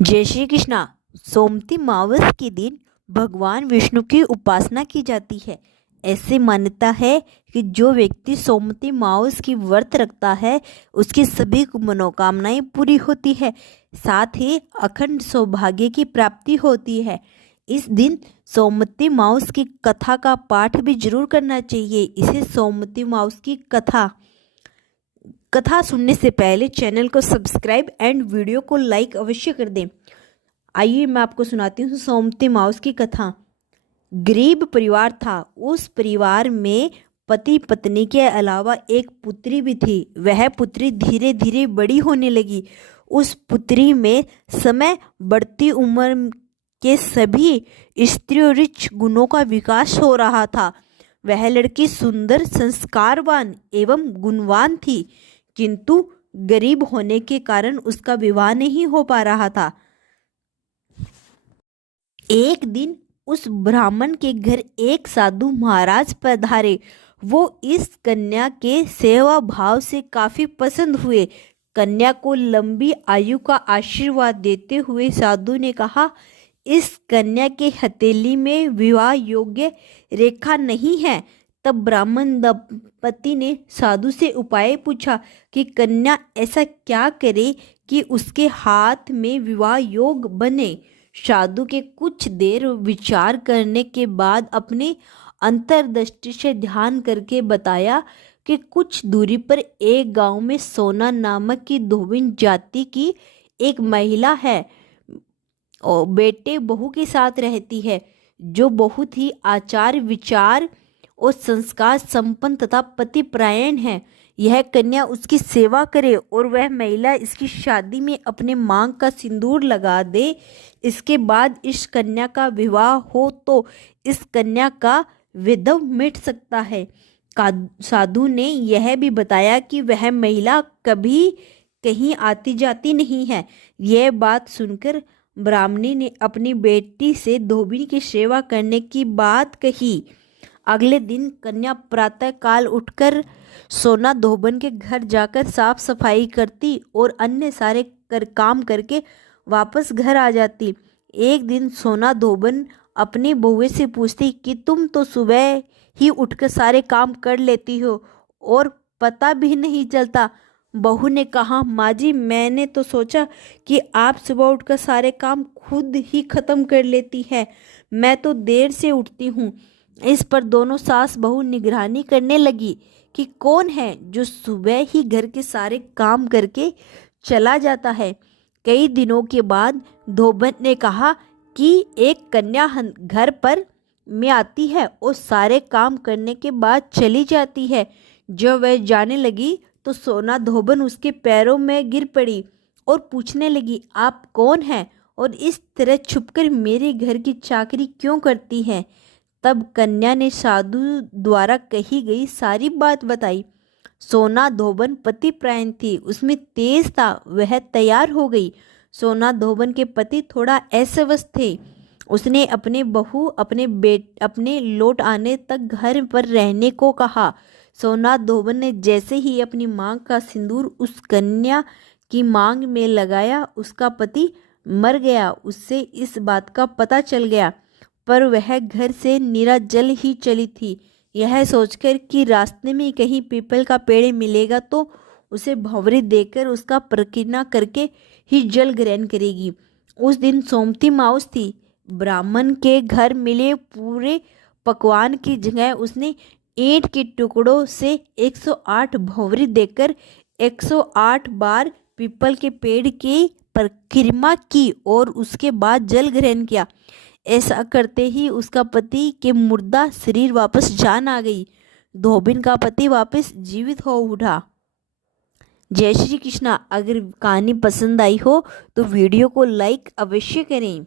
जय श्री कृष्णा। सोमती मावस के दिन भगवान विष्णु की उपासना की जाती है। ऐसी मान्यता है कि जो व्यक्ति सोमती मावस की व्रत रखता है उसकी सभी मनोकामनाएं पूरी होती है, साथ ही अखंड सौभाग्य की प्राप्ति होती है। इस दिन सोमती मावस की कथा का पाठ भी जरूर करना चाहिए। इसे सोमती मावस की कथा सुनने से पहले चैनल को सब्सक्राइब एंड वीडियो को लाइक अवश्य कर दें। आइए मैं आपको सुनाती हूँ सोमती मावस की कथा। गरीब परिवार था। उस परिवार में पति पत्नी के अलावा एक पुत्री भी थी। वह पुत्री धीरे धीरे बड़ी होने लगी। उस पुत्री में समय बढ़ती उम्र के सभी स्त्रीरिच गुणों का विकास हो रहा था। वह लड़की सुंदर, संस्कारवान एवं गुणवान थी, किंतु गरीब होने के कारण उसका विवाह नहीं हो पा रहा था। एक दिन उस ब्राह्मण के घर एक साधु महाराज पधारे। वो इस कन्या के सेवा भाव से काफी पसंद हुए। कन्या को लंबी आयु का आशीर्वाद देते हुए साधु ने कहा, इस कन्या के हथेली में विवाह योग्य रेखा नहीं है। तब ब्राह्मण दंपति ने साधु से उपाय पूछा कि कन्या ऐसा क्या करे कि उसके हाथ में विवाह योग बने। साधु के कुछ देर विचार करने के बाद अपने अंतर्दृष्टि से ध्यान करके बताया कि कुछ दूरी पर एक गांव में सोना नामक की धोबिन जाति की एक महिला है और बेटे बहू के साथ रहती है, जो बहुत ही आचार विचार और संस्कार संपन्न तथा पतिपरायण है। यह कन्या उसकी सेवा करे और वह महिला इसकी शादी में अपने मांग का सिंदूर लगा दे। इसके बाद इस कन्या का विवाह हो तो इस कन्या का विधव मिट सकता है। साधु ने यह भी बताया कि वह महिला कभी कहीं आती जाती नहीं है। यह बात सुनकर ब्राह्मणी ने अपनी बेटी से धोबी की सेवा करने की बात कही। अगले दिन कन्या प्रातः काल उठकर सोना धोबन के घर जाकर साफ सफाई करती और अन्य सारे काम करके वापस घर आ जाती। एक दिन सोना धोबन अपनी बहू से पूछती कि तुम तो सुबह ही उठकर सारे काम कर लेती हो और पता भी नहीं चलता। बहू ने कहा, माँ जी, मैंने तो सोचा कि आप सुबह उठकर सारे काम खुद ही खत्म कर लेती है। मैं तो देर से उठती हूँ। इस पर दोनों सास बहू निगरानी करने लगी कि कौन है जो सुबह ही घर के सारे काम करके चला जाता है। कई दिनों के बाद धोबन ने कहा कि एक कन्या घर पर में आती है और सारे काम करने के बाद चली जाती है। जब वह जाने लगी तो सोना धोबन उसके पैरों में गिर पड़ी और पूछने लगी, आप कौन हैं और इस तरह छुपकर मेरे घर की चाकरी क्यों करती हैं। तब कन्या ने साधु द्वारा कही गई सारी बात बताई। सोना धोबन पतिपरायण थी, उसमें तेज था, वह तैयार हो गई। सोना धोबन के पति थोड़ा अस्वस्थ थे। उसने अपने बहू अपने लौट आने तक घर पर रहने को कहा। सोना धोबन ने जैसे ही अपनी मांग का सिंदूर उस कन्या की मांग में लगाया, उसका पति मर गया। उससे इस बात का पता चल गया, पर वह घर से निराजल ही चली थी। यह सोचकर कि रास्ते में कहीं पीपल का पेड़ मिलेगा तो उसे भंवरी देकर उसका प्रकीर्णन करके ही जल ग्रहण करेगी। उस दिन सोमती मावस थी। ब्राह्मण के घर मिले पूरे पकवान की जगह उसने ईंट के टुकड़ों से 108 भंवरी देकर 108 बार पीपल के पेड़ की परिक्रमा की और उसके बाद जल ग्रहण किया। ऐसा करते ही उसका पति के मुर्दा शरीर वापस जान आ गई। धोबिन का पति वापस जीवित हो उठा। जय श्री कृष्णा। अगर कहानी पसंद आई हो तो वीडियो को लाइक अवश्य करें।